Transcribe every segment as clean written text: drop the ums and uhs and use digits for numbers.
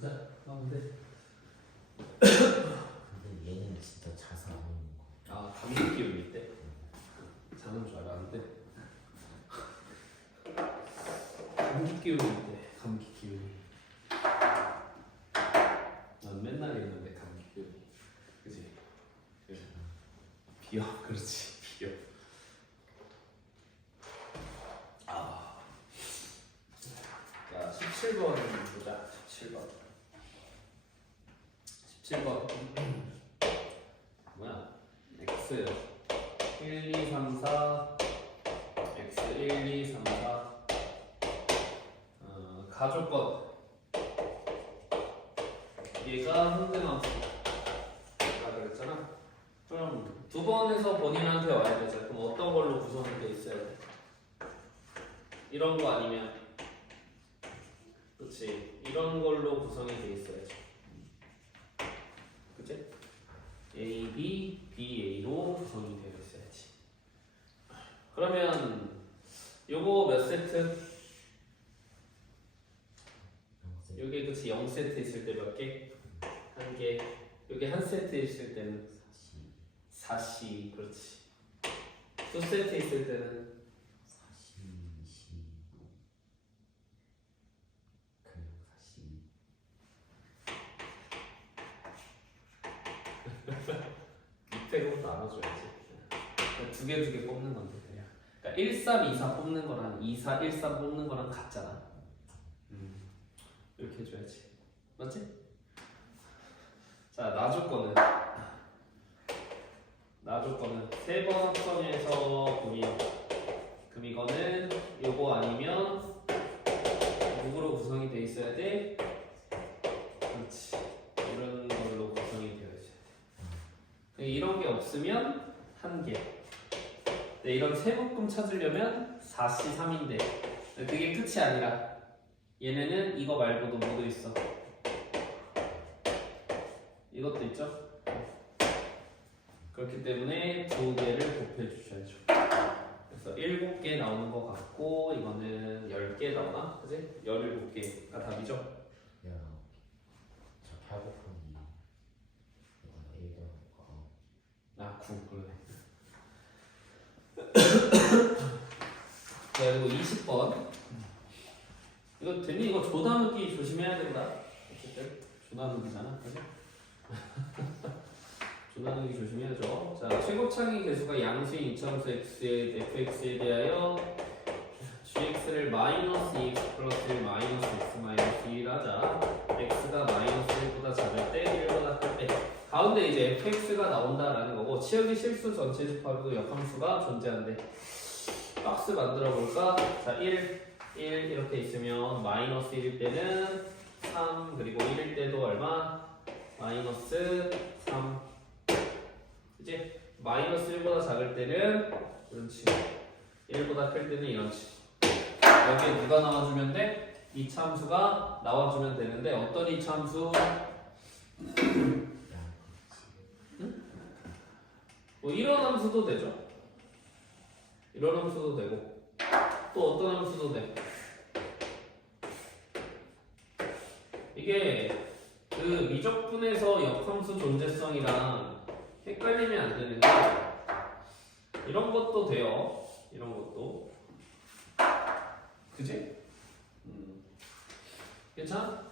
자, 하면 돼. 근데 얘는 진짜 자서 안 오는 거. 아, 감기 기운일 때? 자는 줄 알았는데. 감기 기운일 때, 감기 기운이. 난 맨날 있는데, 감기 기운이. 그치? 비어, 그렇지, 비어. 아. 자, 17번 보자, 17번. 17번. 뭐야? x 1, 2, 3, 4 x 1, 2, 3, 4 가족권 얘가 현대함수가 그랬잖아. 그럼 두 번에서 본인한테 와야 되죠. 그럼 어떤 걸로 구성이 돼 있어야 돼? 이런 거 아니면 그치 이런 걸로 구성이 돼 있어야지. 그치? A, B, B, A로 구성이 되어 있어야지. 그러면 요거 몇 세트? 요게 그치 0세트 있을 때 몇 개? 한 개. 요게 한 세트 있을 때는 4C. 그렇지. 두 세트 있을 때는 4C 그리고 4C 밑에 것도 알아줘야지. 두 개 뽑는 건데 그냥. 그러니까 1, 3, 2, 4 뽑는 거랑 2, 4, 1, 3 뽑는 거랑 같잖아. 이렇게 해줘야지. 맞지? 자, 나조건은 세 번 합성해서 구미형. 그럼 이거는 요거 아니면 누구로 구성이 돼 있어야 돼? 그렇지. 이런 걸로 구성이 되어 있어야 돼. 이런 게 없으면 한 개. 네, 이런 세묶음 찾으려면 4C3인데 그게 끝이 아니라 얘네는 이거 말고도 뭐도 있어. 이것도 있죠. 그렇기 때문에 두 개를 곱해 주셔야죠. 그래서 7개 나오는 것 같고 이거는 10개 나오나? 그지? 17개가 답이죠. 야, 저 8 곱하기 이거 A 더하고 아, 9 그러네. 자, 그리고 20번. 이거 되니 이거 조나누기 조심해야 된다. 어쨌든 조나누기잖아, 그지? 조나누기 조심해야죠. 자, 최고창의 개수가 양수인 이차함수 fx에 대하여 gx를 마이너스 2x 플러스 1 마이너스 x 마이너스 1 하자. x가 마이너스 1보다 작을 때 1보다 클 때. 가운데 이제 fx가 나온다라는 거고 치역의 실수 전체 집합이고 역함수가 존재하는데 박스 만들어 볼까? 자, 1 이렇게 있으면 마이너스 1일 때는 3 그리고 1일 때도 얼마? 마이너스 3 그치? 마이너스 1보다 작을 때는 이런치 1보다 클 때는 이런치 여기에 누가 나와주면 돼? 이차함수가 나와주면 되는데 어떤 이차함수? 응? 뭐 이런 함수도 되죠. 이런 함수도 되고 또 어떤 함수도 돼. 이게 그 미적분에서 역함수 존재성이랑 헷갈리면 안 되는데 이런 것도 돼요. 이런 것도 그지? 괜찮아?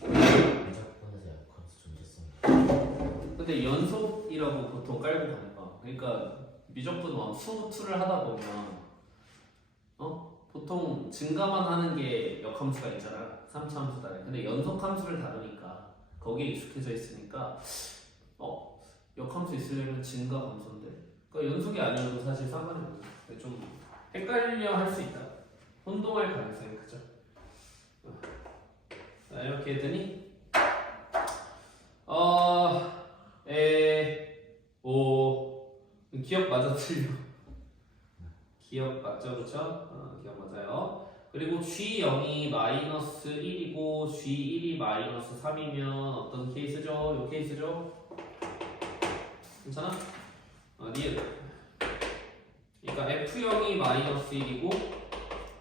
미적분에서 역함수 존재성. 근데 연속이라고 보통 깔고 가는 거야. 그러니까 미적분 수를 하다 보면 보통 증가만 하는 게 역함수가 있잖아. 3차함수 다르. 근데 연속함수를 다루니까 거기에 익숙해져 있으니까 역함수 있으려면 증가 감소인데 그러니까 연속이 아니어도 사실 상관이 없는 거야. 좀 헷갈려 할 수 있다. 혼동할 가능성이 크죠. 자, 이렇게 했더니 기억 맞아 틀려. 기억 맞죠, 그렇죠? 기억 맞아요. 그리고 G0이 마이너스 1이고 G1이 마이너스 3이면 어떤 케이스죠? 요 케이스죠? 괜찮아? 니은. 그러니까 F0이 마이너스 1이고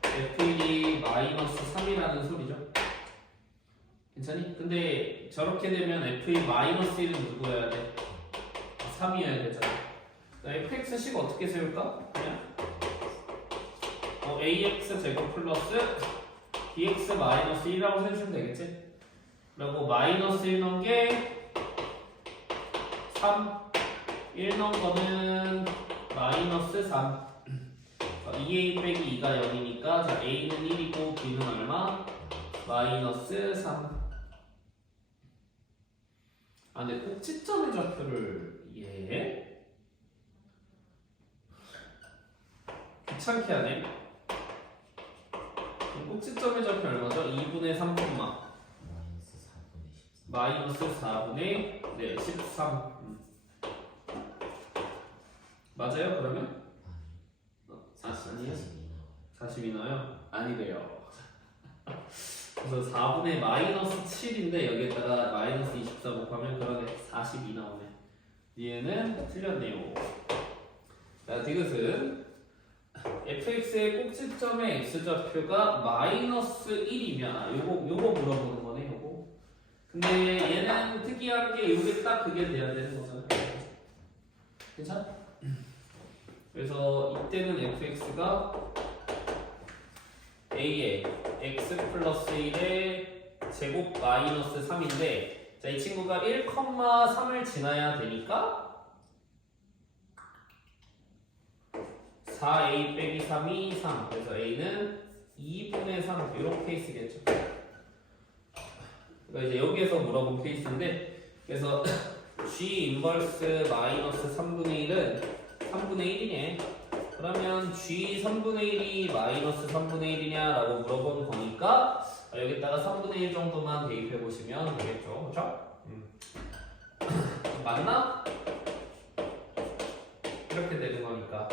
F1이 마이너스 3이라는 소리죠. 괜찮아? 괜찮니? 근데 저렇게 되면 f(-1은) 누구여야 돼? 3이어야 되잖아. fx식 어떻게 세울까? 그냥 ax 제곱 플러스 bx-1이라고 세주시면 되겠지? 그리고 -1 넣은 게 3, 1 넣은 거는 -3. 2a 빼기 2가 0이니까 자, a는 1이고 b는 얼마? -3. 아 근데 꼭지점의 좌표를 귀찮게 하네. 그럼 꼭지점의 좌표 얼마죠? 2분의 3, -4분의 13. 맞아요 그러면? 아니요? 40이 나요? 아니래요. 그래서 4분의 -7인데 여기에다가 -24 곱하면 그러네 42 나오네. 얘는 틀렸네요. 자, 디귿은 fx의 꼭지점의 x좌표가 -1이면 요거 물어보는 거네 요거. 근데 얘는 특이한 게 요게 딱 그게 돼야 되는 거잖아. 괜찮아? 그래서 이때는 fx가 a의 x 플러스 1의 제곱 -3인데 자, 이 친구가 1,3을 지나야 되니까 4a 빼기 3이 3. 그래서 a는 2분의 3 이런 케이스겠죠. 그러니까 이제 여기에서 물어본 케이스인데 그래서 g 인버스 -3분의 1은 3분의 1이네. 그러면 g 3분의 1이 -3분의 1이냐라고 물어본 거니까 여기다가 3분의 1 정도만 대입해 보시면 되겠죠. 그렇죠? 맞나? 이렇게 되는 거니까.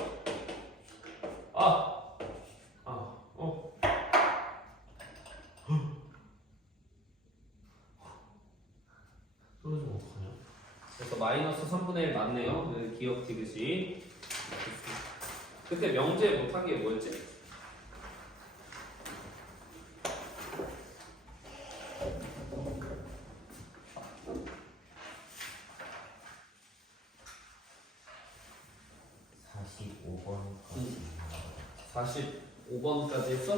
떨어지면 어떡하냐? 그래서 -3분의 1 맞네요. 네, 기억 디귿이. 그때 명제 못한 게 뭐였지? (45번까지) 45번까지 했어?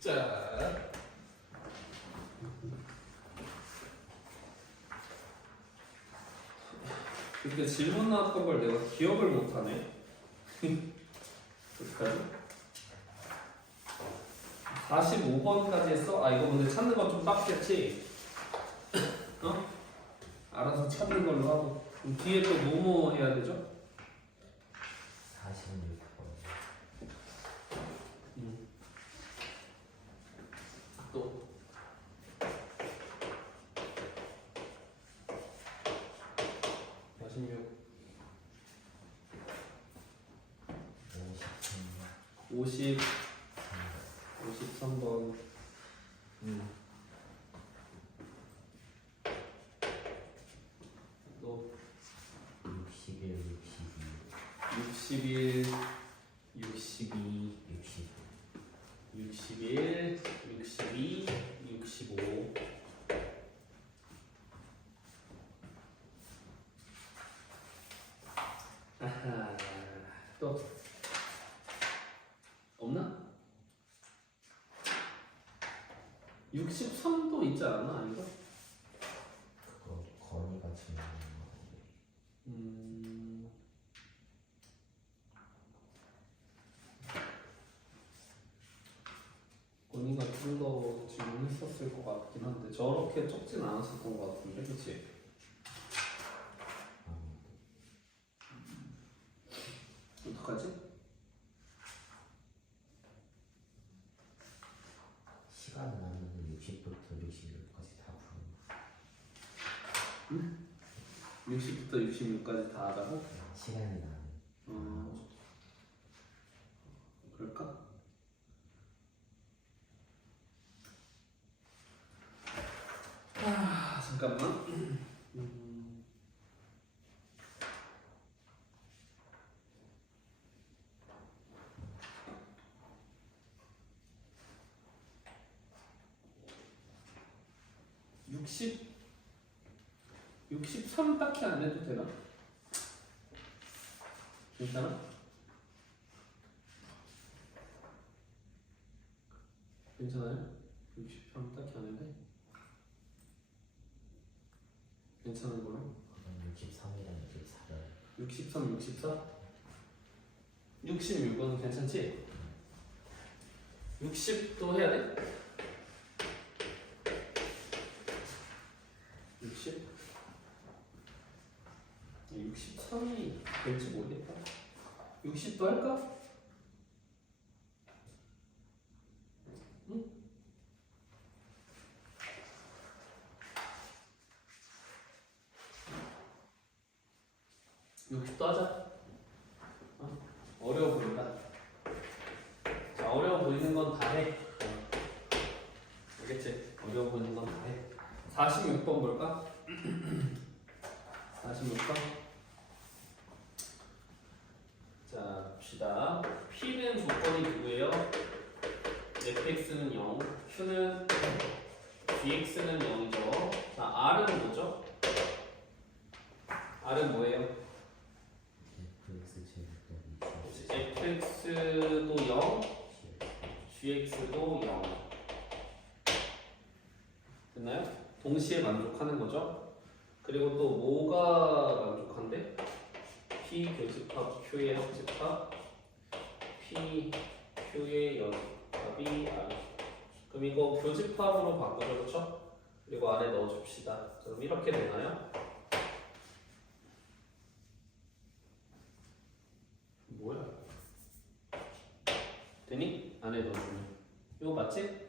자. 그때 질문 나왔던 걸 내가 기억을 못하네. 어떡하지? 45번까지 했어? 아 이거 근데 찾는 건 좀 빡겠지? 알아서 찾는 걸로 하고 그럼 뒤에 또 뭐뭐 해야 되죠? 46번 또 46 50 53번 또 61, 61 62 61 62 65 아하 또 없나? 63도 있지 않았나 이거? 그거 건이가 질문한 거 같은데. 본인가 좀 더 질문했었을 것 같긴 한데 저렇게 적진 않았었던 것 같은데 그치? 어떡하지? 시간 나면 60부터 66까지 다 부르는 60부터 66까지 다 하자고? 시간이 나면 그럴까? 잠깐만. 63 딱히 안 해도 되나? 괜찮아? 괜찮아요? 63 딱히 안 해도 돼? 괜찮은 거로? 그럼 63이랑 64를 63, 64? 66은 괜찮지? 60도 해야 돼? 60? 63이 될지 모르겠다. 60도 할까? 응? 60도 하자. 어려워 보인다. 자, 어려워 보이는 건 다 해. 알겠지? 어려워 보이는 건 다 해. 46번 볼까? 46번. 자, 봅시다. P는 조건이 누구예요? fx는 0, q는 gx는 0이죠. 자, r은 뭐죠? r은 뭐예요? fx 제곱 fx도 0, gx도 0. 됐나요? 동시에 만족하는 거죠. 그리고 또 뭐가 만족한데? P 교집합 Q의 합집합 P Q의 연합이 R. 그럼 이거 교집합으로 바꾸죠, 그렇죠? 그리고 안에 넣어줍시다. 그럼 이렇게 되나요? 뭐야? 되니? 안에 넣어주면 이거 맞지?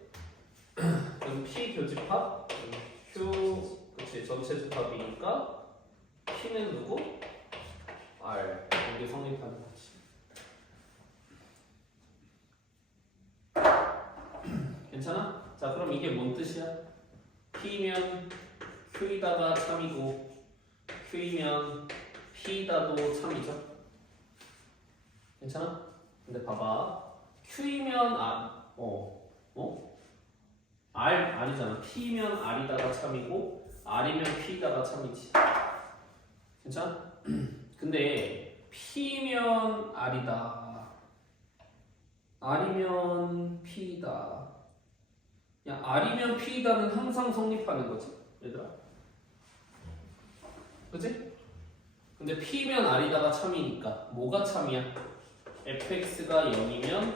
그럼 P 교집합 Q 그치 전체 집합이니까 P는 누구? R. 이게 성립하는 거지. 괜찮아? 자, 그럼 이게 뭔 뜻이야? P면 Q이다가 참이고 Q이면 P이다도 참이죠? 괜찮아? 근데 봐봐. Q이면 R이잖아. P면 R이다가 참이고 R이면 P이다가 참이지. 괜찮아? 근데 P면 R이다. R이면 P이다. 야, R이면 P이다는 항상 성립하는 거지, 얘들아. 그치? 근데 P면 R이다가 참이니까 뭐가 참이야? fx가 0이면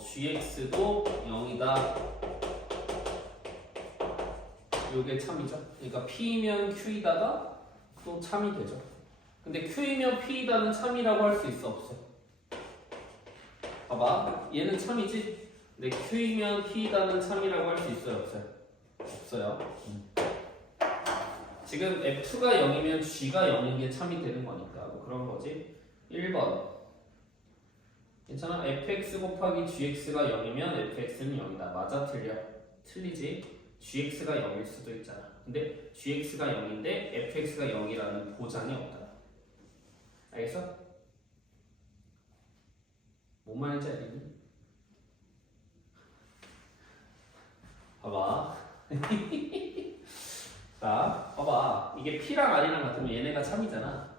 gx도 0이다. 요게 참이죠. 그러니까 P면 Q이다가 또 참이 되죠. 근데 Q이면 P이다는 참이라고 할 수 있어, 없어? 봐봐, 얘는 참이지? 근데 Q이면 P이다는 참이라고 할 수 있어요, 없어요? 없어요. 지금 F가 0이면 G가 0인 게 참이 되는 거니까 뭐 그런 거지. 1번 괜찮아? fx 곱하기 gx가 0이면 fx는 0이다. 맞아, 틀려? 틀리지? gx가 0일 수도 있잖아. 근데 gx가 0인데 fx가 0이라는 보장이 없다. 알겠어? 뭔 말인지 알겠니? 봐봐. 자, 봐봐. 이게 P랑 R이랑 같으면 얘네가 참이잖아.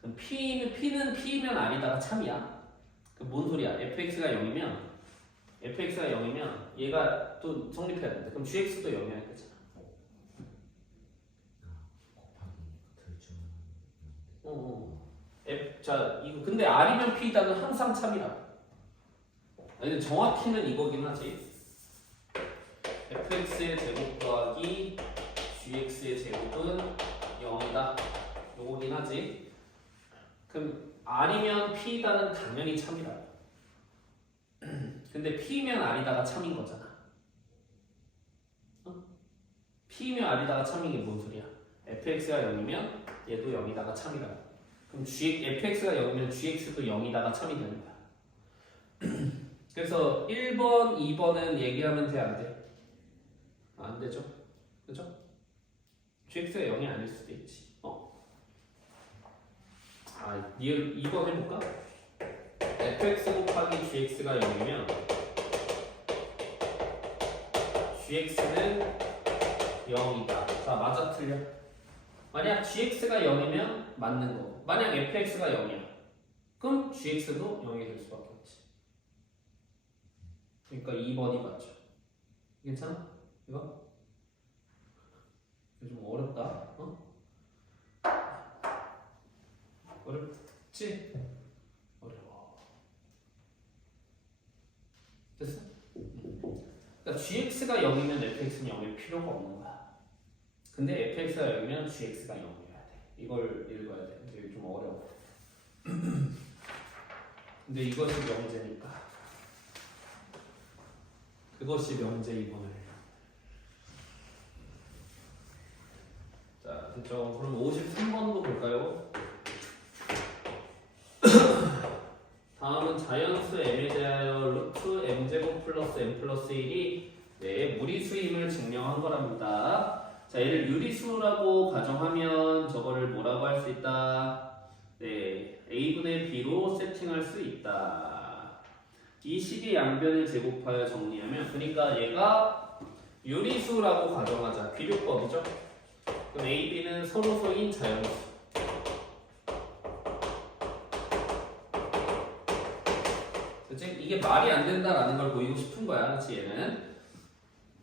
그럼 P면 R이다가 참이야. 그 뭔 소리야? fx가 0이면 얘가 또 성립해야 된다. 그럼 gx도 0이어야 되잖아. 곱하기 자, 이거 근데 R이면 P이다는 항상 참이라. 아니, 정확히는 이거긴 하지. fx의 제곱 더하기 gx의 제곱은 0이다. 요거긴 하지. 그럼 R이면 P이다는 당연히 참이라. 근데 P면 R이다가 참인 거잖아. P면 R이다가 참인 게 뭔 소리야? fx가 0이면 얘도 0이다가 참이라. 그럼 fx가 0이면 gx도 0이다가 참이 되는 거야. 그래서 1번, 2번은 얘기하면 돼, 안 돼? 안 되죠? 그죠? gx가 0이 아닐 수도 있지. 2번 해볼까? fx 곱하기 gx가 0이면 gx는 0이다. 자, 맞아 틀려? 만약 gx가 0이면 맞는 거고, 만약 fx가 0이야. 그럼 gx도 0이 될 수밖에 없지. 그러니까 2번이 맞죠. 괜찮아? 이거? 이거 좀 어렵다. 어? 어렵지? 어려워. 됐어? 그러니까 gx가 0이면 fx는 0일 필요가 없는 거야. 근데 fx가 0이면 gx가 0이어야 돼. 이걸 읽어야 돼. 근데 좀 어려워. 근데 이것이 명제니까. 그것이 명제 이번을. 자, 됐죠? 그럼 53번도 볼까요? 다음은 자연수 m에 대하여 루트 m제곱 플러스 m 플러스 1이 네, 무리수임을 증명한 거랍니다. 자, 얘를 유리수라고 가정하면 저거를 뭐라고 할 수 있다? 네, a분의 b로 세팅할 수 있다. 이 식의 양변을 제곱하여 정리하면, 그러니까 얘가 유리수라고 가정하자. 비교법이죠? 그럼 a, b는 서로서인 자연수. 그치? 이게 말이 안 된다라는 걸 보이고 싶은 거야. 그치? 얘는.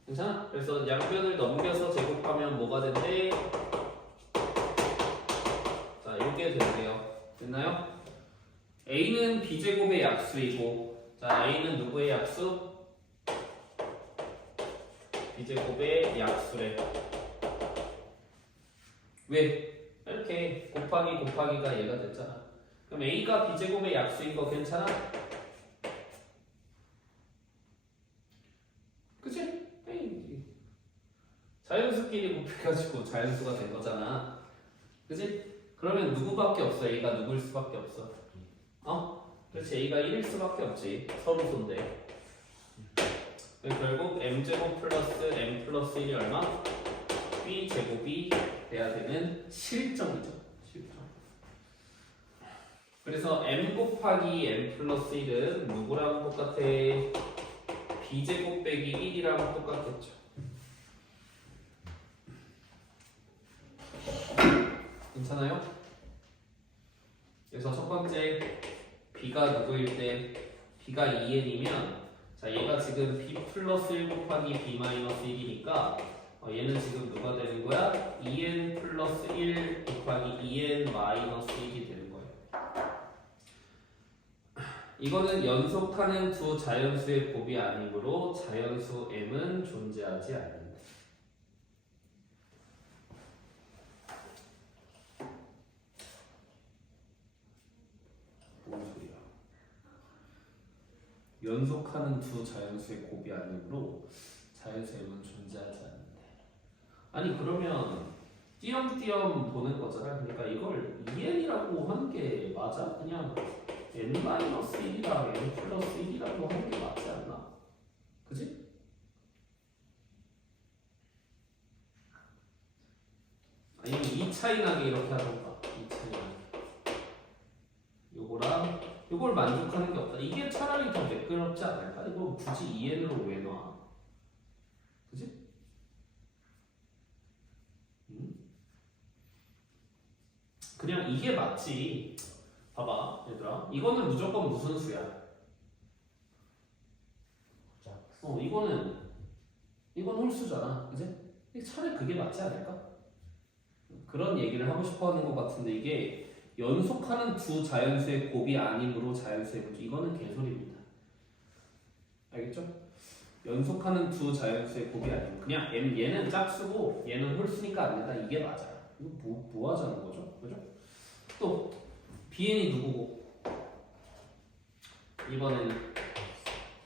괜찮아? 그래서 양변을 넘겨서 제곱하면 뭐가 된대? 자, 이게 된대요. 됐나요? a는 b제곱의 약수이고, 자, a는 누구의 약수? b제곱의 약수래. 왜? 이렇게 곱하기 곱하기가 얘가 됐잖아. 그럼 a가 b제곱의 약수인 거 괜찮아? 그치? 자연수끼리 곱해가지고 자연수가 된 거잖아. 그치? 그러면 누구밖에 없어? a가 누구일 수밖에 없어. 어? 그렇지. a가 1일 수밖에 없지. 서로소인데. 결국 m제곱 플러스 m 플러스 1이 얼마? b제곱이 돼야 되는 실점이죠. 실점. 그래서 m 곱하기 m 플러스 1은 누구랑 똑같아? b제곱 빼기 1이랑 똑같겠죠. 괜찮아요? 그래서 첫 번째 b가 누구일 때 b가 2n이면 자 얘가 지금 b 플러스 1 곱하기 b 마이너스 1이니까 얘는 지금 누가 되는 거야? 2n 플러스 1 곱하기 2n 마이너스 1이 되는 거예요. 이거는 연속하는 두 자연수의 곱이 아니므로 자연수 m은 존재하지 않는다. 뭔 소리야? 연속하는 두 자연수의 곱이 아니므로 자연수 m은 존재하지 않는다. 아니 그러면 띄엄띄엄 보는 거잖아. 그러니까 이걸 2n이라고 하는 게 맞아? 그냥 n-1이랑 n 플러스 1이라고 하는 게 맞지 않나? 그지? 아니면 2 차이 나게 이렇게 하던가. 2 차이 나게. 요거랑 요걸 만족하는 게 없다. 이게 차라리 더 매끄럽지 않을까? 이거 굳이 2n으로 왜 놔? 그지? 그냥 이게 맞지. 봐봐 얘들아, 이거는 무조건 무슨 수야? 이건 홀수잖아, 그지? 차라리 그게 맞지 않을까? 그런 얘기를 하고 싶어하는 것 같은데 이게 연속하는 두 자연수의 곱이 아니므로 자연수의 곱이 이거는 개소리입니다. 알겠죠? 연속하는 두 자연수의 곱이 아니면 그냥 얘는 짝수고 얘는 홀수니까 안 된다. 이게 맞아요. 이거 뭐 하자는 거죠? 그죠? 또 bn이 누구고? 이번에는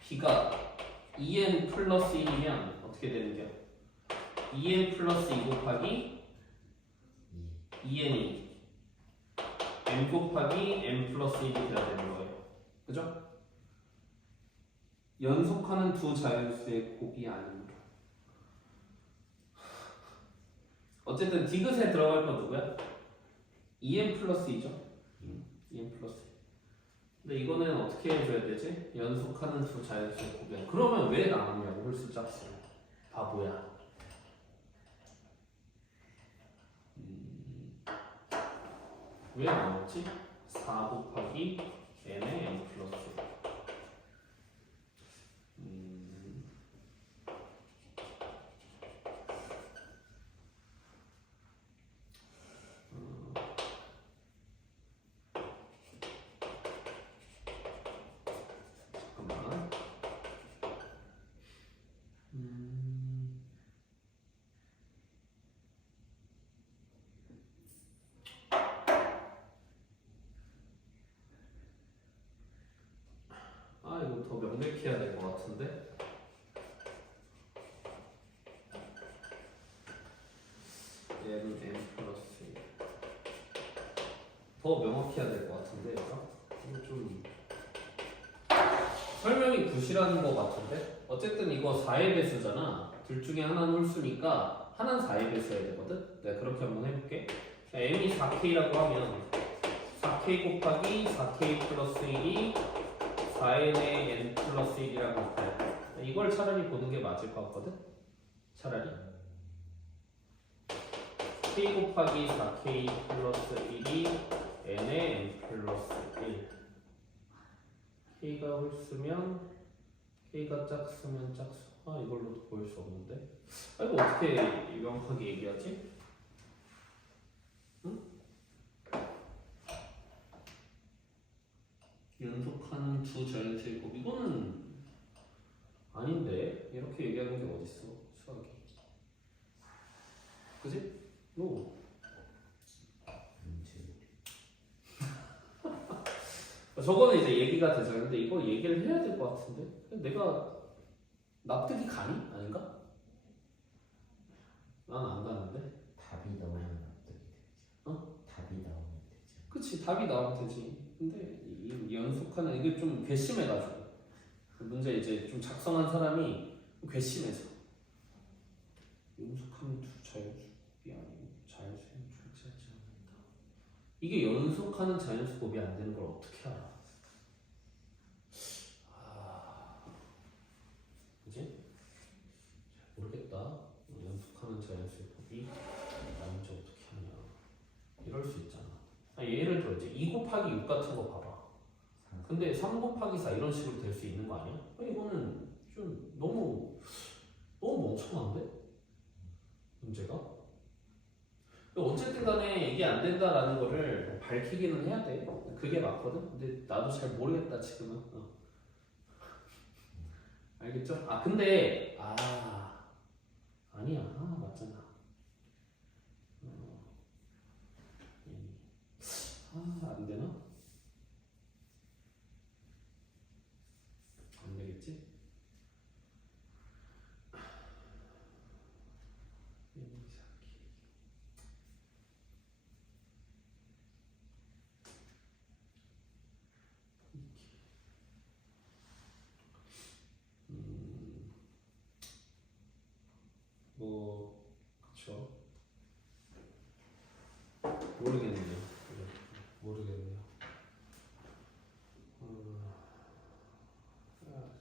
b가 2n 플러스 1이면 어떻게 되는겨? 2n 플러스 2 곱하기 2n이 m 곱하기 m 플러스 1이 돼야 되는 거예요. 그죠? 연속하는 두 자연수의 곱이 아닙니다. 어쨌든 디귿에 들어갈 건 누구야? 2n 플러스 2죠? 2n 플러스 2. 근데 이거는 어떻게 해줘야 되지? 연속하는 두 자연수의 곱이야. 그러면 왜 나왔냐고, 홀수 짝수. 바보야. 왜 나왔지? 4 곱하기 n의 n 플러스 1. 잠깐만. 아 이거 더 명백해야 될 것 같은데. 얘는 n 플러스 1. 더 명확해야 될 것 같은데 얘가? 이거 좀 설명이 부실한 것 같은데? 어쨌든 이거 4의 배수잖아. 둘 중에 하나는 홀수니까 하나는 4의 배수여야 되거든? 내가 그렇게 한번 해볼게. 자, m이 4k라고 하면 4k 곱하기 4k 플러스 1이 4n의 n 플러스 1이라고 할까요? 이걸 차라리 보는 게 맞을 것 같거든? 차라리 k 곱하기 4k 플러스 1이 n의 n 플러스 1. k가 홀수면 k가 짝수면 짝수. 아 이걸로도 보일 수 없는데. 아 이거 어떻게 명확하게 얘기하지? 응? 연속하는 두 자연수의 곱. 이거는 아닌데 이렇게 얘기하는 게 어딨어 수학이. 그지? 너 저거는 이제 얘기가 되잖아. 근데 이거 얘기를 해야 될 것 같은데 내가 납득이 가니? 아닌가? 난 안 가는데. 답이 나오면 납득이 되지. 어? 답이 나오면 되지. 그치 답이 나오면 되지. 근데 이 연속하는 이게 좀 괘씸해가지고 문제 이제 좀 작성한 사람이 괘씸해서 연속하면 두 자연수곱이 아니고 자연수는 존재하지 않는다. 이게 연속하는 자연수곱이 안 되는 걸 어떻게 알아? 그지? 잘 모르겠다. 연속하는 자연수곱이 나는지 어떻게 하냐. 이럴 수 있잖아. 예를 들어 이제 2 곱하기 6 같은 거 봐봐. 근데 3 곱하기 4 이런 식으로 될 수 있는 거 아니야? 이거는 좀 너무 멍청한데? 문제가? 어쨌든 간에 이게 안 된다라는 거를 밝히기는 해야 돼. 그게 맞거든? 근데 나도 잘 모르겠다 지금은. 알겠죠? 아 근데 아니야. 맞잖아. 안 되나? 안 되겠지? 뭐 그쵸? 모르겠네요. 모르겠네요.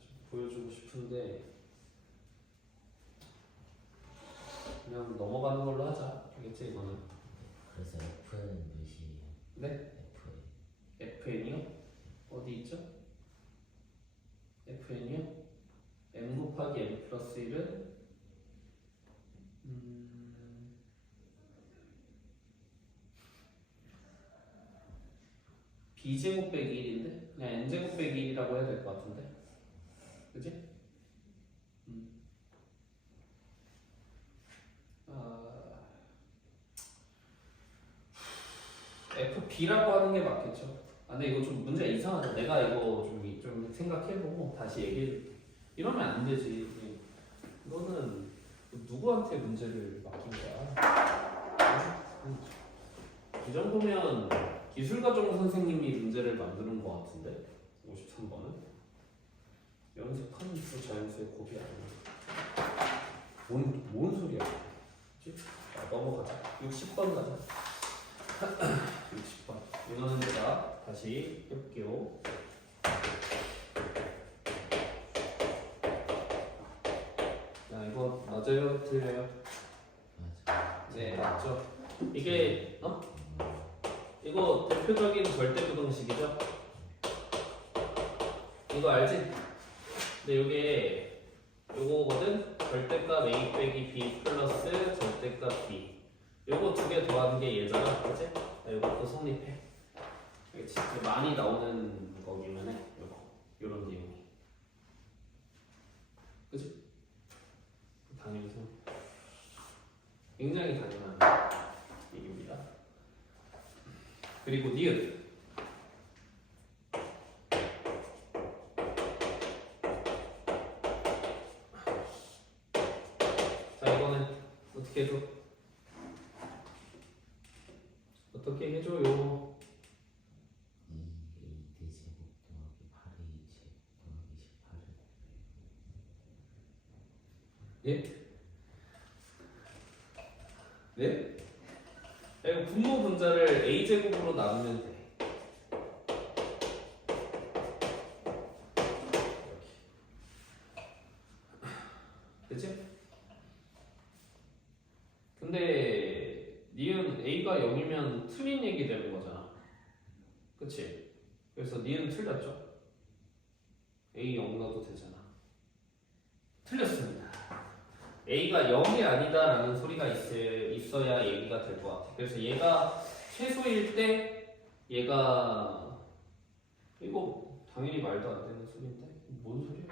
좀 보여주고 싶은데 그냥 넘어가는 걸로 하자. 알겠지 이거는? 그래서 FN은 몇이에요? 네? FN. FN이요? 어디 있죠? FN이요? m 곱하기 n 플러스 1은 b제곱 빼기 1인데 그냥 n제곱 빼기 1이라고 해야 될 것 같은데 그지? FB라고 하는 게 맞겠죠. 근데 이거 좀 문제가 이상하다. 내가 이거 좀 생각해보고 다시 얘기해줄게. 이러면 안 되지. 이거는 누구한테 문제를 맡긴 거야? 이 정도면 기술과정 선생님이 문제를 만드는 것 같은데 53번은 연습하는 수 자연수의 곱이 아니야. 뭔 소리야? 그치? 넘어가자. 60번 가자. 60번. 이거는 제가 다시 해볼게요. 자, 이거 맞아요? 틀려요? 맞아. 네, 맞죠. 이게 이거 이거 대표적인 절대부등식이죠. 이거 알지? 근데 이게 요거거든. 절대값 a 빼기 b 플러스 절대값 b. 요거 두 개 더하는 게 얘잖아, 그치? 요것도 성립해. 이게 진짜 많이 나오는 거기만 해. 요런 내용이. 그치? 당연히 굉장히 당연한 얘기입니다. 그리고 니은. 자, 이거는 어떻게 해줘? 어떻게 해줘요? 2a 대제곱 더하기 8a 제곱 더하기 18을 예? 네? 야, 이거 분모 분자를 a 제곱으로 나누면 돼. 그치? 근데 니은 a가 0이면 틀린 얘기 되는 거잖아. 그치? 그래서 니은 틀렸죠? a 0 넣어도 되잖아. 틀렸습니다. a가 0이 아니다라는 소리가 있어야 얘기가 될 것 같아. 그래서 얘가 최소일 때 얘가 이거 당연히 말도 안 되는 소리인데 뭔 소리야?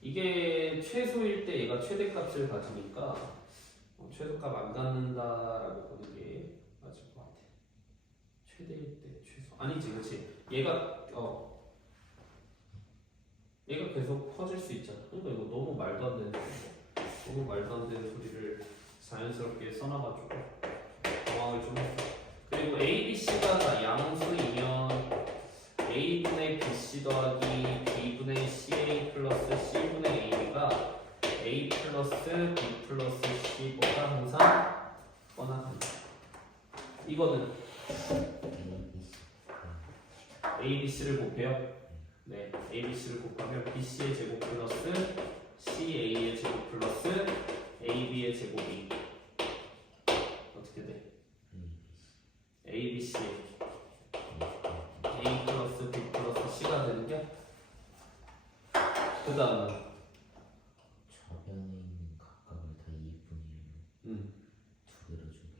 이게 최소일 때 얘가 최대값을 가지니까 최소값 안 갖는다라고 보는 게 맞을 것 같아. 최대일 때 최소 아니지, 그렇지? 얘가 얘가 계속 커질 수 있잖아. 그러니까 이거 너무 말도 안 되는 소리고. 너무 말도 안 되는 소리를 자연스럽게 써놔가지고 당황을 좀 했어. 그리고 A, B, C가 다 양수이면 A분의 BC 더하기 B분의 CA 플러스 C분의 AB가 A 플러스 B 플러스 C보다 항상 뻔하다. 이거는 A, B, C를 곱해요. 네, A, B, C를 곱하면 BC의 제곱 플러스 CA의 제곱 플러스 AB의 제곱이 어떻게 돼? A, B, C A 플러스 B 플러스 C가 되는 게 그 다음은 좌변에 있는 각각을 다 2분의 1로 두 개로 쪼개.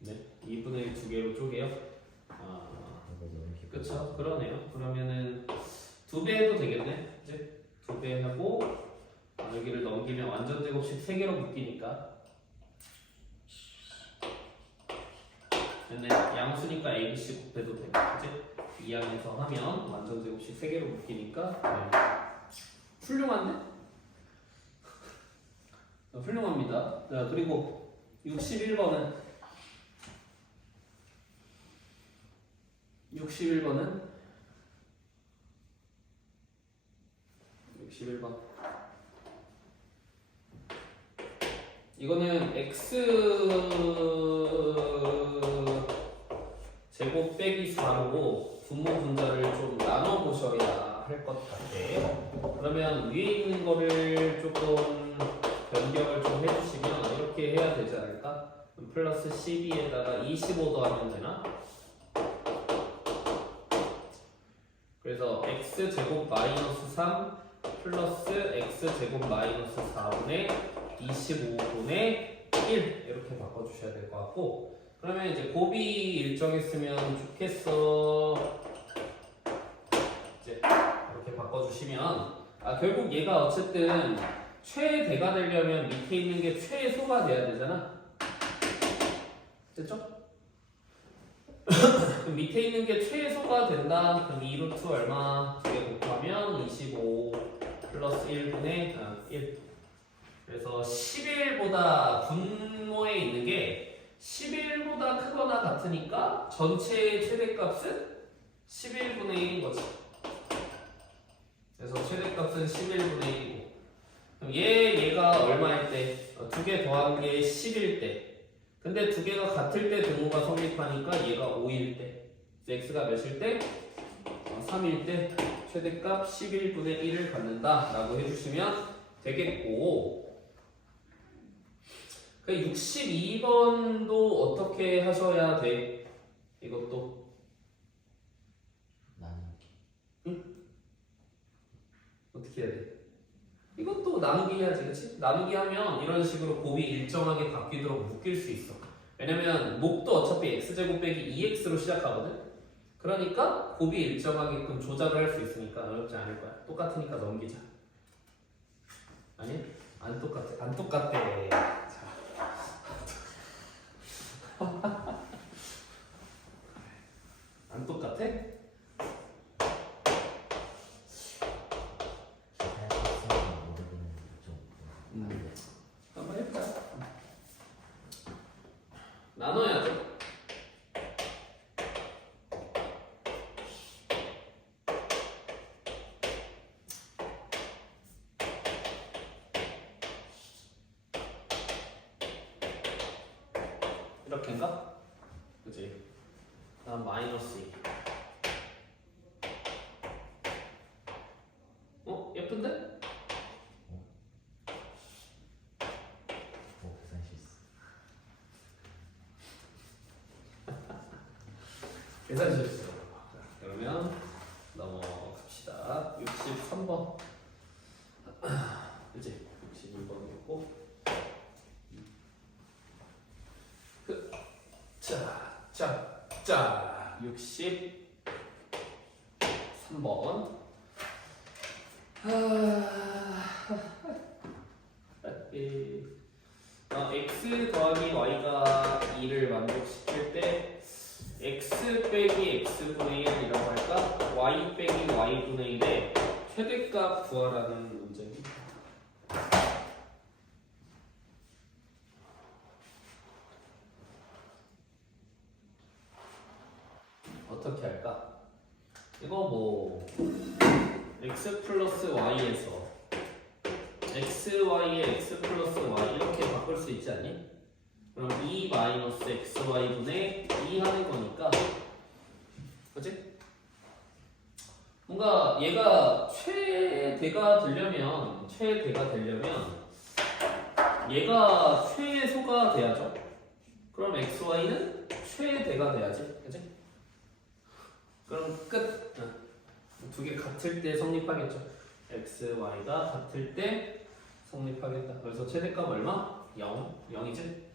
네, 2분의 1 두 개로 쪼개요. 이거 너무 기분 그쵸? 그러네요. 그러면은 2배 해도 되겠네. 이제 2배 하고 여기를 넘기면 완전 제곱식 3개로 묶이니까 근데 양수니까 A, B, C 곱해도 되고 그치? 이항에서 하면 완전 제곱식 3개로 묶이니까 훌륭한데? 훌륭합니다. 자, 그리고 61번은 61번 이거는 x 제곱 빼기 4로 분모 분자를 좀 나눠 보셔야 할 것 같아요. 그러면 위에 있는 거를 조금 변경을 좀 해주시면 이렇게 해야 되지 않을까? 플러스 12에다가 25 더하면 되나? 그래서 x 제곱 마이너스 3 플러스 x 제곱 마이너스 4분의 25분의 1 이렇게 바꿔주셔야 될 것 같고 그러면 이제 곱이 일정했으면 좋겠어. 이제 이렇게 바꿔주시면 결국 얘가 어쨌든 최대가 되려면 밑에 있는 게 최소가 돼야 되잖아. 됐죠? 그럼 밑에 있는 게 최소가 된다. 그럼 2루트 얼마? 2개 곱하면 25 플러스 1분의 1. 그래서 11보다 분모에 있는 게 11보다 크거나 같으니까 전체의 최대값은 11분의 1인 거지. 그래서 최대값은 11분의 1이고 그럼 얘가 얼마일 때? 2개 더한 게 10일 때. 근데 두 개가 같을 때 등호가 성립하니까 얘가 5일 때. x가 몇일 때? 3일 때 최대값 11분의 1을 갖는다 라고 해주시면 되겠고 그러니까 62번도 어떻게 하셔야 돼? 이것도 나누기. 어떻게 해야 돼? 이것도 나누기 해야지, 그치? 나누기 하면 이런 식으로 곱이 일정하게 바뀌도록 묶일 수 있어. 왜냐면 목도 어차피 x제곱 빼기 2x로 시작하거든? 그러니까 곱이 일정하게끔 조작을 할 수 있으니까 어렵지 않을 거야. 똑같으니까 넘기자. 아니? 안 똑같아. 안 똑같대. 자. 안 똑같아? 기타 특성을 모르는 좀. 한번 해보자. 나눠야 돼. 이렇게인가? 그치? 다음 마이너스 2. 예쁜데? 계산 실수. 계산 실수. 자, 그러면 넘어갑시다. 63번. 그치? 62번이었고. 자, 63번. x 더하기 y가 2를 만족시킬 때 x 빼기 x분의 1이라고 할까? y 빼기 y분의 1의 최대값 구하라는 문제입니다. 어떻게 할까? 이거 뭐 x 플러스 y에서 xy에 x 플러스 y 이렇게 바꿀 수 있지 않니? 그럼 2 마이너스 xy분의 2 하는 거니까, 그치? 뭔가 얘가 최대가 되려면 얘가 최소가 돼야죠. 그럼 xy는 최대가 돼야지, 그치? 그럼 끝. 두 개 같을 때 성립하겠죠. x, y가 같을 때 성립하겠다. 그래서 최대값 얼마? 0. 0이지?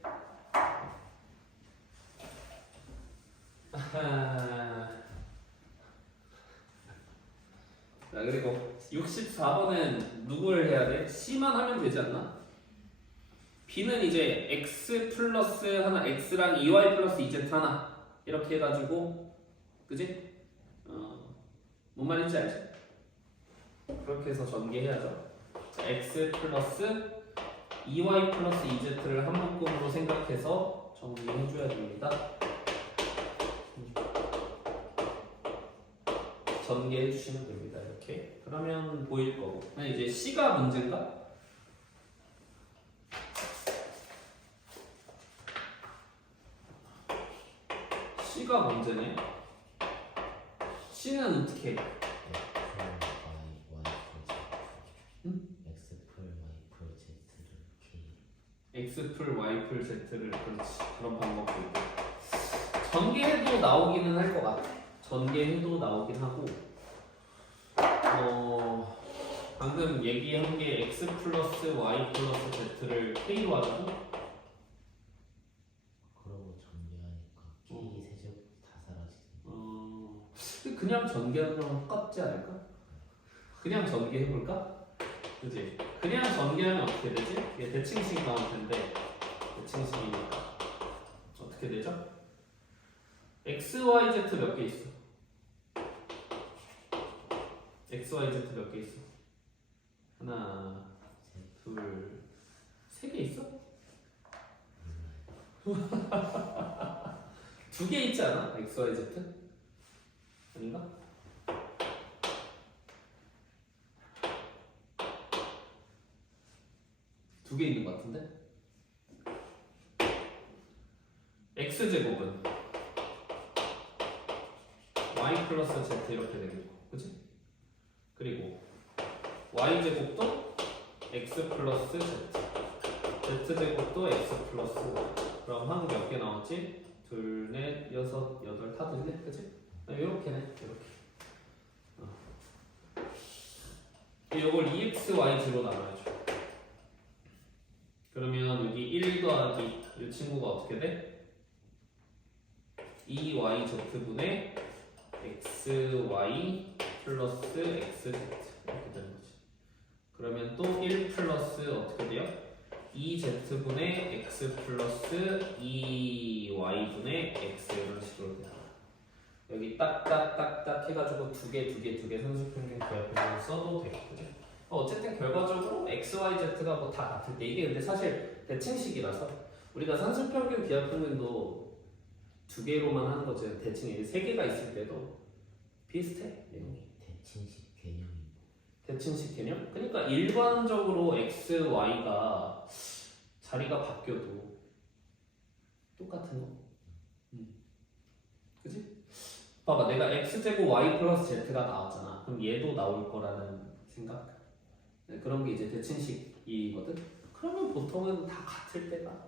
자, 그리고 64번은 누굴 해야 돼? C만 하면 되지 않나? B는 이제 x 플러스 하나, x랑 2y 플러스 2z 하나 이렇게 해가지고, 그지? 뭔 말인지 알지? 그렇게 해서 전개해야죠. 자, x 플러스 2y 플러스 2z를 한 묶음으로 생각해서 정리해줘야 됩니다. 전개해주시면 됩니다. 이렇게. 그러면 보일 거고. 이제 C가 문제인가? C가 문제네. C는 어떻게 해? x 풀 y 풀 z를 그렇지. 그런 방법도 있고. 전개해도 나오기는 할 것 같아. 전개해도 나오긴 하고. 방금 얘기한 게 x 플러스 y 플러스 z를 k로 하자고? 그러고 전개하니까 k 세제곱 다 사라지네. 그냥 전개하면 똑같지 않을까? 그냥 전개해볼까? 그치? 그냥 전개하면 어떻게 되지? 이게 대칭식 나올 텐데 대칭식이니까 어떻게 되죠? x, y, z 몇 개 있어? x, y, z 몇 개 있어? 하나, 둘, 세 개 있어? 두 개 있지 않아? x, y, z? 아닌가? 두 개 있는 것 같은데? x제곱은 y 플러스 z 이렇게 되겠고, 그치? 그리고 y제곱도 x 플러스 z z제곱도 x 플러스 y. 그럼 한 몇 개 나왔지? 둘, 넷, 여섯, 여덟 다 됐네, 그치? 요렇게네, 요렇게. 이걸 2xy0로 나눠야죠. 그러면 여기 1 더하기 이 친구가 어떻게 돼? 2yz분의 xy 플러스 xz 이렇게 되는 거지. 그러면 또 1 플러스 어떻게 돼요? 2z분의 x 플러스 2y분의 x 이런 식으로 돼요. 여기 딱딱딱딱 해가지고 두 개 산수평균 구합해서 써도 돼요. 그죠? 어쨌든 결과적으로 x, y, z가 뭐 다 같을 때 이게 근데 사실 대칭식이라서 우리가 산수평균 기하평균도 두 개로만 하는 거지 대칭이 세 개가 있을 때도 비슷해. 내용이. 대칭식 개념이 대칭식 개념? 그러니까 일반적으로 x, y가 자리가 바뀌어도 똑같은 거. 그지? 봐봐, 내가 x제곱 y 플러스 z가 나왔잖아. 그럼 얘도 나올 거라는 생각? 네, 그런 게 이제 대칭식이거든? 그러면 보통은 다 같을 때가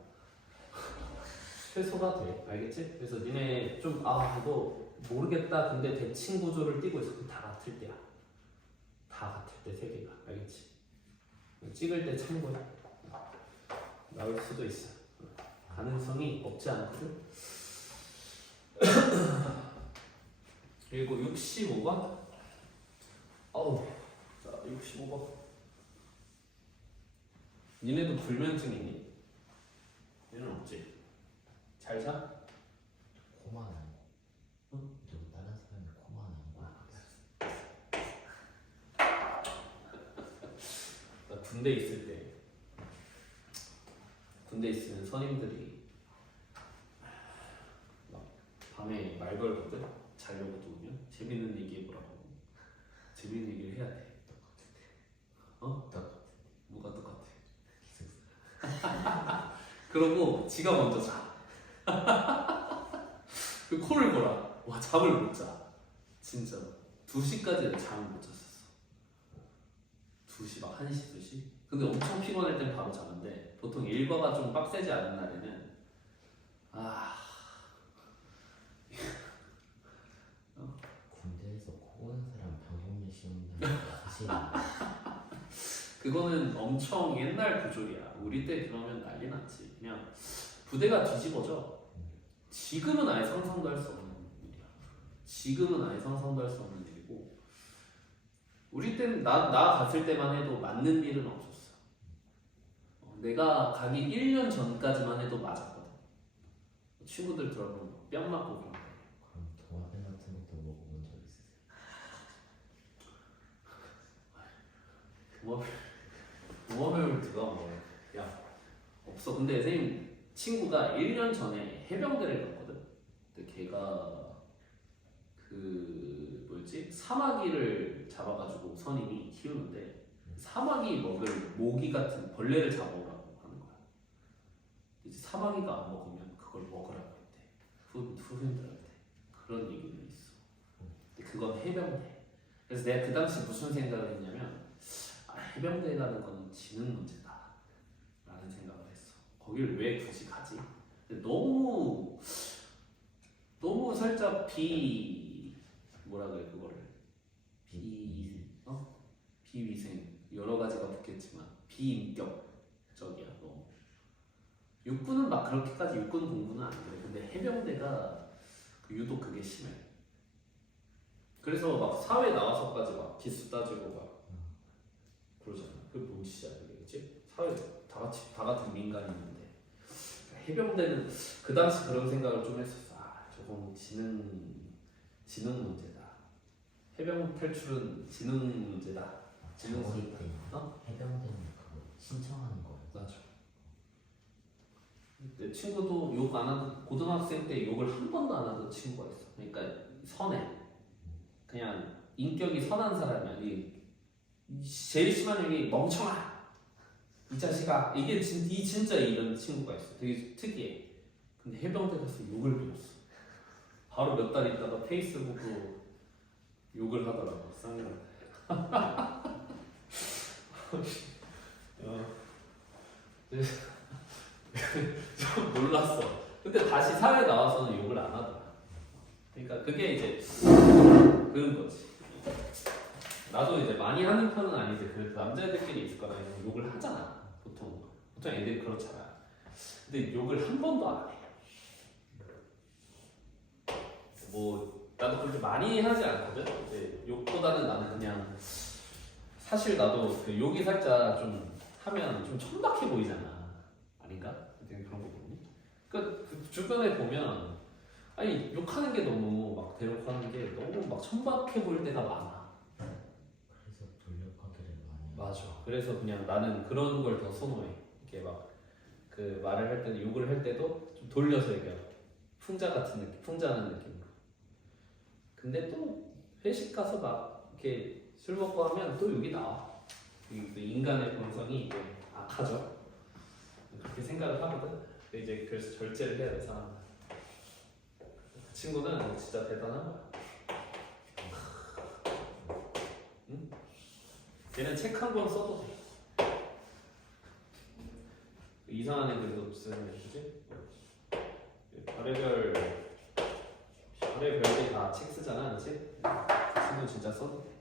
최소가 돼. 알겠지? 그래서 니네 좀, 이거 모르겠다. 근데 대칭 구조를 띄고 있어. 그럼 다 같을 때야. 다 같을 때 세 개가. 알겠지? 찍을 때 참고해. 나올 수도 있어. 가능성이 없지 않거든? 그리고 65번. 자, 65번. 니네도 불면증 있니? 얘는 없지? 잘 자? 코만 안 누구 다른 사람이 코만 나 군대 있을 때 군대 있으면 선임들이 막 밤에 말 걸거든? 자려고 누우면 재밌는 얘기 해보라고. 재밌는 얘기를 해야 돼. 뭐가 똑같아? 그러고 지가 먼저 자. 그 코를 골아. 와, 잠을 못 자. 진짜 2시까지는 잠을 못 잤었어. 2시 막 1시, 2시. 근데 엄청 피곤할 땐 바로 자는데 보통 일과가 좀 빡세지 않은 날에는 군대에서 코 고는 사람 병원에 씌운다는 게 사실 그거는 엄청 옛날 구조이야. 우리 때 그러면 난리 났지. 그냥 부대가 뒤집어져. 지금은 아예 상상도 할 수 없는 일이야. 지금은 아예 상상도 할 수 없는 일이고 우리 때는 나 갔을 때만 해도 맞는 일은 없었어. 내가 가기 1년 전까지만 해도 맞았거든. 친구들 들어보면 뺨 맞고 그런 거. 그럼 도마뱀 같은 것도 먹어본 적 있으세요? 도마뱀을 누가 먹어? 야, 없어. 근데 선생님 친구가 1년 전에 해병대를 갔거든. 근데 걔가 그 뭐였지? 사마귀를 잡아가지고 선임이 키우는데 사마귀 먹을 모기 같은 벌레를 잡아오라고 하는 거야. 이제 사마귀가 안 먹으면 그걸 먹으라고 했대. 후임들한테 그런 얘기는 있어. 근데 그건 해병대. 그래서 내가 그 당시 무슨 생각을 했냐면 해병대 가는 거는 지능 문제다 라는 생각을 했어. 거길 왜 굳이 가지? 근데 너무 살짝 뭐라 그래 그거를 비위생 여러 가지가 붙겠지만 비인격적이야. 너무 육군은 막 그렇게까지 육군 공부는 안 그래. 근데 해병대가 유독 그게 심해. 그래서 막 사회 나와서까지 막 기수 따지고 막 그러잖아. 그게 뭔 짓이야 그게, 그치? 사회 다 같은 민간이 있는데 해병대는 그 당시 그런 생각을 좀 했었어. 저건 지능 문제다. 해병 탈출은 지능 문제다. 지능 저희 문제다. 때 해병대는 그거 신청하는 거예요. 맞아. 내 친구도 욕 안 하던 고등학생 때 욕을 한 번도 안 하던 친구가 있어. 그러니까 선해. 그냥 인격이 선한 사람이야. 제일 심한 얘기 멍청아. 이 자식아. 이게 진짜 이런 친구가 있어. 되게 특이해. 근데 해병대 가서 욕을 배웠어. 바로 몇 달 있다가 페이스북으로 욕을 하더라고. 쌍년. 다시 사회에 나와서는 욕을 안 하더라. 그러니까 그게 이제 그런 거지. 나도 이제 많이 하는 편은 아니지. 그래도 남자애들끼리 있을 거라 욕을 하잖아. 보통 애들이 그렇잖아. 근데 욕을 한 번도 안 해. 뭐 나도 그렇게 많이 하지 않거든. 이제 욕보다는 나는 그냥 사실 나도 그 욕이 살짝 좀 하면 좀 천박해 보이잖아. 아닌가? 되게 그런 거 보니. 그 주변에 보면 아니 욕하는 게 너무 막 대놓고하는 게 너무 막 천박해 보일 때가 많아. 그래서 돌려가기를 많이. 맞아. 그래서 그냥 나는 그런 걸 더 선호해. 이렇게 막 그 말을 할 때도 욕을 할 때도 좀 돌려서 얘기해. 풍자 같은 느낌, 풍자하는 느낌으로. 근데 또 회식 가서 막 이렇게 술 먹고 하면 또 욕이 나와. 그 인간의 본성이 이제 악하죠. 그렇게 생각을 하거든. 근데 이제 그래서 절제를 해야 돼 사람. 그 친구는 진짜 대단한 거야. 응? 얘는 책 한 권 써도 돼. 이상한 애들도 쓰는 애들이지. 별의별 게 다 책 쓰잖아, 그렇지? 그 친구 진짜 써도 돼.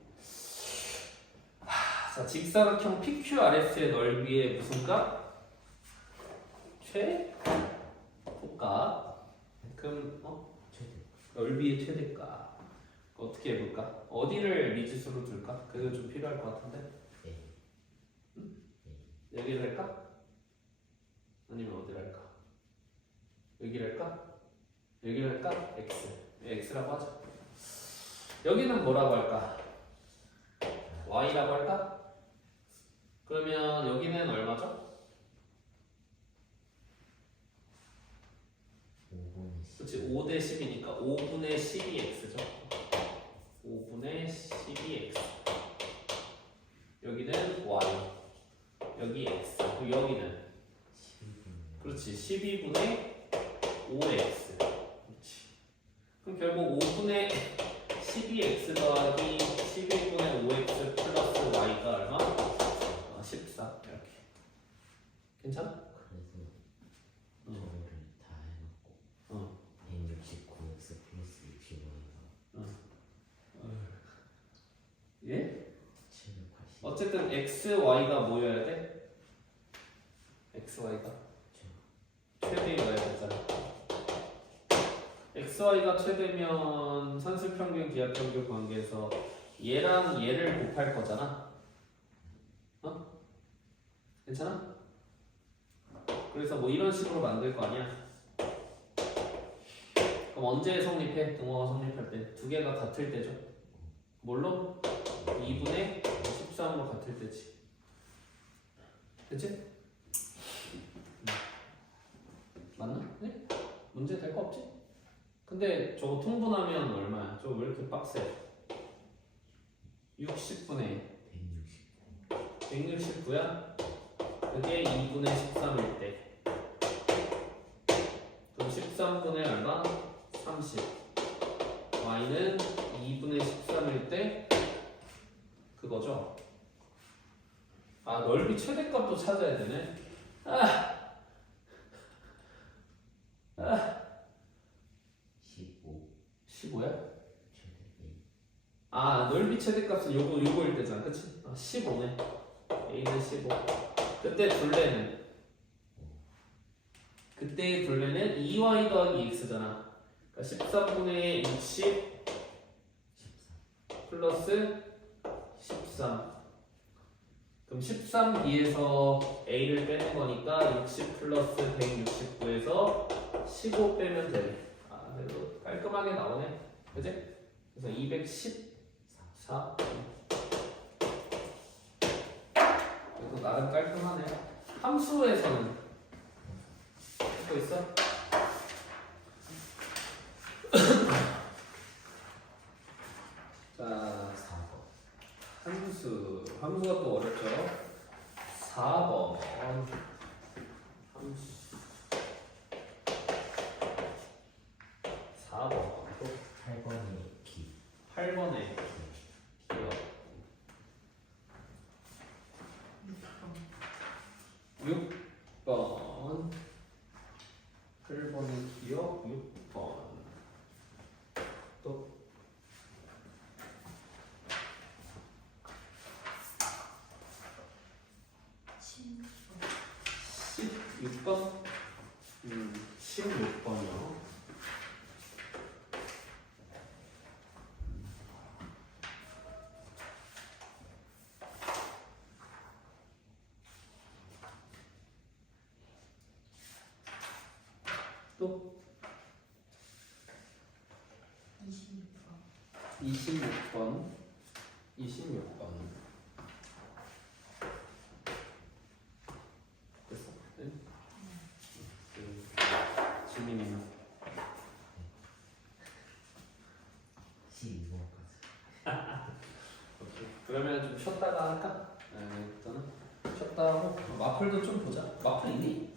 자, 직사각형 PQRS의 넓이의 무슨 값? 최소값. 그럼 최대. 넓이의 최대값. 어떻게 해볼까? 어디를 미지수로 둘까? 그거 좀 필요할 것 같은데. A. 응? 여기를 할까? 아니면 어디를 할까? 여기를 할까? 여기를 할까? X. X라고 하자. 여기는 뭐라고 할까? Y라고 할까? 그러면 여기는 얼마죠? 5분의 10. 그렇지. 5대 10이니까 5분의 12X죠. 5분의 12X. 여기는 Y. 여기 X. 그리고 여기는 12분의. 그렇지. 12분의 5X. 그렇지. 그럼 결국 5분의 12X 더하기 12분의 5X 플러스 Y가 얼마? 14. 이렇게. 괜찮아? 그래서 응. 저거를 다 해놓고 169x 플러스 65가 예? 780. 어쨌든 X, Y가 뭐여야 돼? X, Y가 최대여야 되잖아. X, Y가 최대면 산술평균, 기하평균 관계에서 얘랑 얘를 곱할 거잖아. 어? 괜찮아? 그래서 뭐 이런 식으로 만들 거 아니야. 그럼 언제 성립해? 등호가 성립할 때 두 개가 같을 때죠. 뭘로? 2분의 13으로 같을 때지. 됐지? 맞나? 네? 문제 될 거 없지? 근데 저거 통분하면 얼마야? 저거 왜 이렇게 빡세? 60분의 169야? 그게 2분의 13일 때. 그럼 13분의 얼마? 30. Y는 2분의 13일 때 그거죠? 아, 넓이 최대값도 찾아야 되네. 15 15야? 최대 A. 아, 넓이 최대값은 요거일 때잖아. 그치? 15네. A는 15. 그때 그때의 둘레는 2y 더하기 x잖아. 그러니까 13분의 60 14 플러스 13. 그럼 13b에서 a를 빼는 거니까 60 플러스 169에서 15 빼면 되네. 아, 그래도 깔끔하게 나오네. 그지? 그래서 214. 그래도 나름 깔끔하네. 함수에서는 듣고 있어? 자, 4번. 함수가 또 어렵죠? 4번 함수 4번 또 8번이 기. 8번에 기억 6번 8번의 기억 또 26번. 26번. 됐어? 네? 지민이는 12번까지. 오케이. 그러면 좀 쉬었다가 할까? 일단은 쉬었다 하고 마플도 좀 보자. 마플 있니?